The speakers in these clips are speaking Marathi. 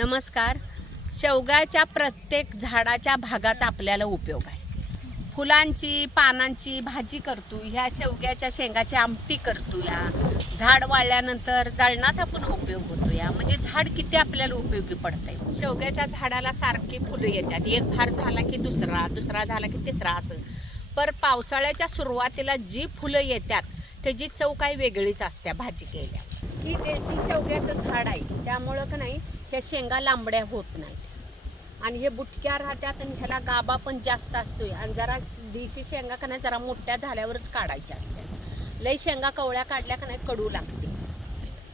नमस्कार. शेवगाच्या प्रत्येक झाडाच्या भागाचा आपल्याला उपयोग आहे. फुलांची पानांची भाजी करतो ह्या शेवग्याच्या शेंगाची आमटी करतो या झाड वाळल्यानंतर जळणाचा पण उपयोग होतो या. म्हणजे झाड किती आपल्याला उपयोगी पडतंय. शेवग्याच्या झाडाला सारखी फुलं येतात. एक भार झाला की दुसरा दुसरा झाला की तिसरा असं. पर पावसाळ्याच्या सुरुवातीला जी फुलं येतात त्याची चव काही वेगळीच असते भाजी केल्या ही देशी शेवग्याचं झाड आहे. त्यामुळं का नाही ह्या शेंगा लांबड्या होत नाहीत. आणि हे बुटक्या राहतात आणि ह्याला गाबा पण जास्त असतोय. आणि जरा देशी शेंगा का नाही जरा मोठ्या झाल्यावरच काढायच्या असतात लई शेंगा कवळ्या काढल्या का नाही कडू लागते.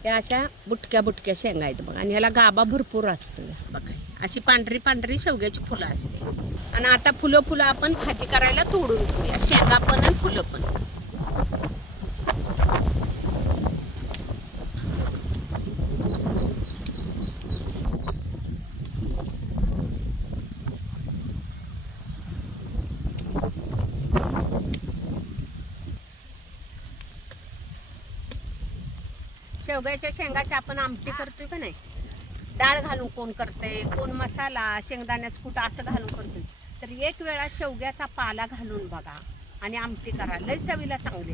या अशा बुटक्या बुटक्या शेंगा आहेत बघा. आणि ह्याला गाबा भरपूर असतो बघा अशी पांढरी पांढरी शेवग्याची फुलं असते. आणि आता फुलं फुलं आपण भाजी करायला तोडून घेऊया. शेंगा पण आणि फुलं पण. शेवग्याच्या शेंगाची आपण आमटी करतोय का नाही? डाळ घालून कोण करते कोण मसाला शेंगदाण्याचं कुठं असं घालून करतोय. तर एक वेळा शेवग्याचा पाला घालून बघा आणि आमटी करा. लय चवीला चांगली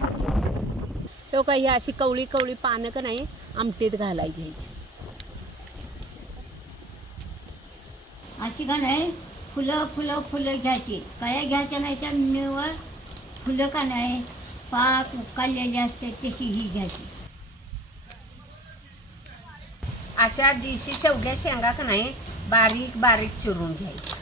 तो हो काही अशी कवळी कवळी पानं का नाही आमटीत घालाय घ्यायची. अशी का नाही फुलं फुलं फुलं घ्यायची. काय घ्यायच्या नाही त्या निवळ फुलं का नाही पाक उकाललेली असते तशी ही घ्यायची. अशा दिवशी शेवग्या शेंगा का नाही बारीक बारीक चिरून घ्यायच्या.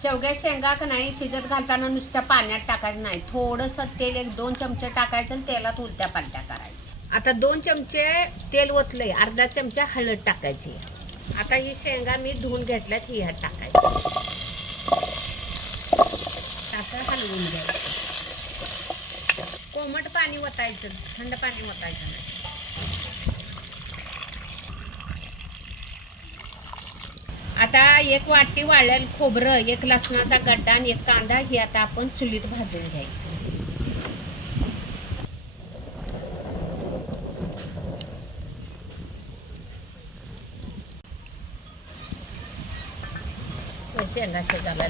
शेवग्या शेंगा का नाही शिजत घालताना नुसत्या पाण्यात टाकायचं नाही. थोडंसं तेल एक दोन चमचे टाकायचं आणि तेलात उलट्या पालट्या करायच्या. आता दोन चमचे तेल ओतलंय अर्धा चमचा हळद टाकायची. आता ही शेंगा मी धुवून घेतल्यात ही ह्यात टाकायची. आता हलवून घ्यायचं. कोमट पाणी ओतायचं थंड पाणी ओतायचं नाही आता एक वाटी वाळेल खोबरं एक लसणाचा गड्डा आणि एक कांदा हे आता आपण चुलीत भाजून घ्यायचं. हो, शेंगा शेजाला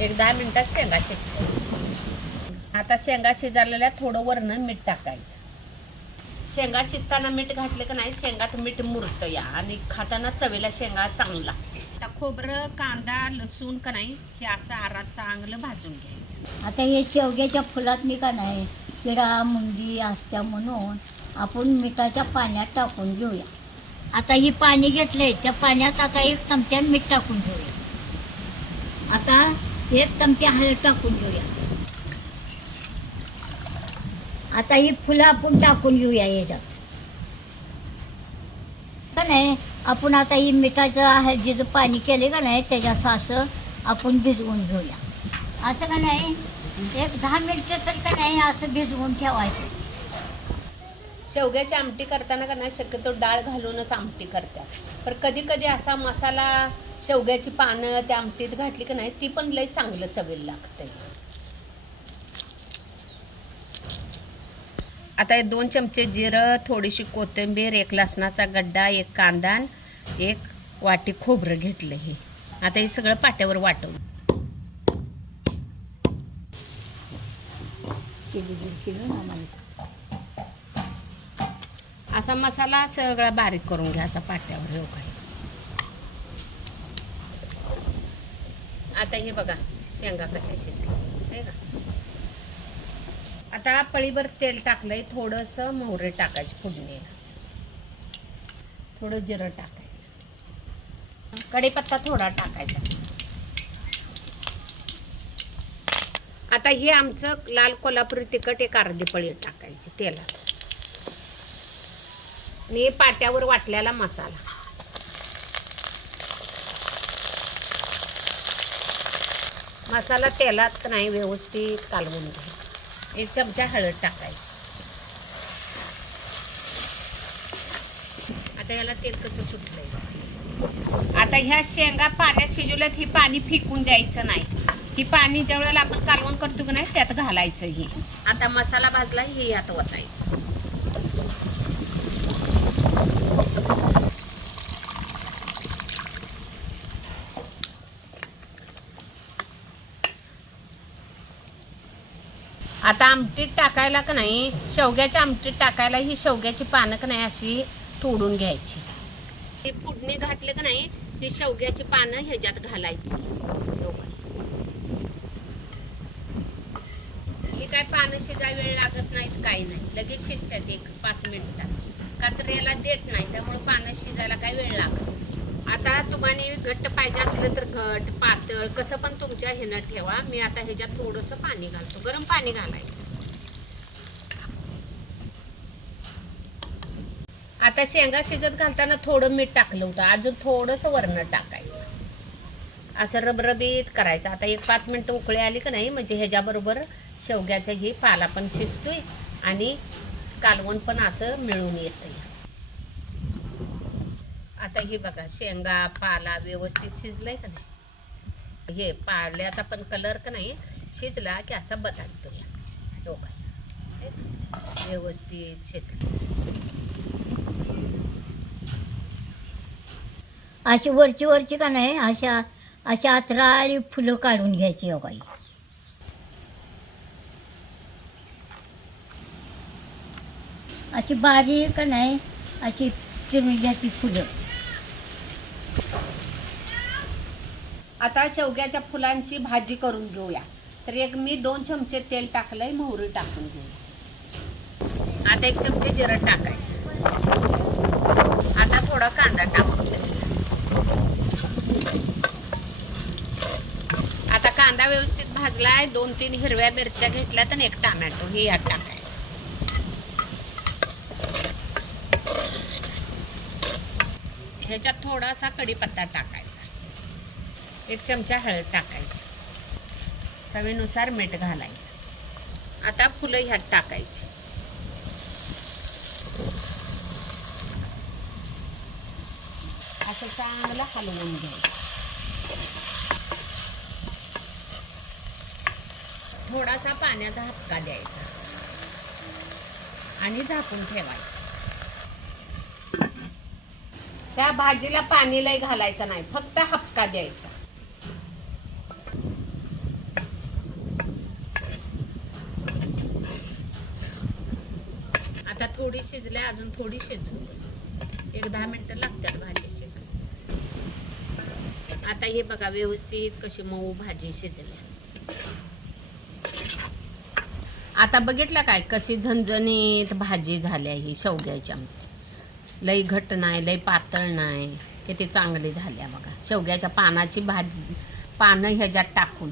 एक दहा मिनिटात शेंगा शिजते आता शेंगा शिजायला थोडं वरण मीठ टाकायचं. शेंगा शिजताना मीठ घातलं का नाही शेंगात मीठ मुरतं या. आणि खाताना चवीला शेंगा चांगला. लागते आता खोबरं कांदा लसूण का नाही हे असं आरात चांगलं भाजून घ्यायचं. आता हे शेवग्याच्या फुलात मी का नाही किडा मुंगी असत्या म्हणून आपण मिठाच्या पाण्यात टाकून घेऊया. आता ही पाणी घेतलंय त्या पाण्यात आता एक चमचा मीठ टाकून घेऊया आता एक चमचा हळद टाकून घेऊया आता ही फुलं आपण टाकून घेऊया याच्यात. का नाही? आपण आता ही मिठाचं आहे जिज पाणी केले का नाही त्याच्यात असं आपण भिजवून घेऊया. असं का नाही? एक दहा मिनटं तर का नाही असं भिजवून ठेवायचं. शेवग्याची आमटी करताना का नाही शक्यतो डाळ घालूनच आमटी करतात पण कधी कधी असा मसाला शेवग्याची पानं त्या आमटीत घातली का नाही ती पण लई चांगलं चवेल लागते. आता हे दोन चमचे जिरं थोडीशी कोथिंबीर एक लसणाचा गड्डा एक कांदा एक वाटी खोबरं घेतलं हे. आता हे सगळं पाट्यावर वाटवलं असा मसाला सगळा बारीक करून घ्यायचा पाट्यावर हे काही आता हे बघा शेंगा कशा शिजल्या हे का? आता पळीभर तेल टाकलंय थोडंसं मोहरे टाकायचे फोडणीला. थोडं जिरं टाकायचं. कढीपत्ता थोडा टाकायचा. आता हे आमचं लाल कोल्हापुरी तिखट एक अर्धी पळी टाकायची तेलात. आणि हे पाट्यावर वाटलेला मसाला. मसाला तेलात नाही व्यवस्थित कालवून घ्यायचा. एक चमचा हळद टाकायची. आता याला तेल कसं सुटलंय? आता ह्या शेंगा पाण्यात शिजवल्यात ही पाणी फेकून द्यायचं नाही. ही पाणी ज्या वेळेला आपण कालवण करतो की नाही त्यात घालायचं हे. आता मसाला भाजला हे यात ओतायचं. आता आमटीत टाकायला का नाही शेवग्याच्या आमटीत टाकायला ही शेवग्याची पानं का नाही अशी तोडून घ्यायची. हे फोडणी घातले का नाही ही शेवग्याची पानं ह्याच्यात घालायची. ही काय पानं शिजाय वेळ लागत नाहीत काही नाही. लगेच शिजतात एक पाच मिनिटात का तर याला देत नाही त्यामुळे पानं शिजायला काय वेळ लागत आता तुम्हाला घट्ट पाहिजे असलं तर घट पातळ कसं पण तुमच्या ह्यानं ठेवा. मी आता ह्याच्यात थोडंसं पाणी घालतो. गरम पाणी घालायचं. आता शेंगा शिजत घालताना थोडं मीठ टाकलं होतं. अजून थोडंसं वरण टाकायचं. असं रबरबीत करायचं. आता एक पाच मिनटं उकळी आली का नाही म्हणजे ह्याच्याबरोबर शेवग्याचं ही पाला पण शिजतोय आणि कालवण पण असं मिळून येतं आता हे बघा शेंगा पाला व्यवस्थित शिजलंय का नाही? हे पाल्याचा पण कलर का नाही शिजला की असा बदलतो या हो व्यवस्थित शिजलं. अशी वरची वरची का नाही अशा अशा अतराळी फुलं काढून घ्यायची हो काही अशी बारीक का नाही अशी चिरून घ्यायची फुलं. आता शेवग्याच्या फुलांची भाजी करून घेऊया. तर एक मी दोन चमचे तेल टाकलंय मोहरी टाकून घेऊ आता एक चमचे जिरं टाकायचं. आता थोडा कांदा टाकून आता कांदा व्यवस्थित भाजलाय दोन तीन हिरव्या मिरच्या घेतल्या तर एक टोमॅटो ही यात टाकायचं. ह्याच्यात थोडासा कढीपत्ता टाकायचा. एक चमचा हळद टाकायची. चवीनुसार मीठ घालायचं. आता फुलं ह्यात टाकायची. असं चांगलं हलवून घ्यायचं. थोडासा पाण्याचा हपका द्यायचा. आणि झाकून ठेवायचं. त्या भाजीला पाणी लय घालायचं नाही. फक्त हपका द्यायचा. आता थोडी शिजले अजून थोडी शिजू. दे एक दहा मिनटं लागतात भाजी शिजायला आता हे बघा व्यवस्थित कशी मऊ भाजी शिजल्या. आता बघितलं काय कशी झणझणीत भाजी झाल्या ही शेवग्याच्या. लई घट्ट नाही लई पातळ नाही किती चांगली झाल्या बघा. शेवग्याच्या पानाची भाजी पानं ह्याच्यात टाकून.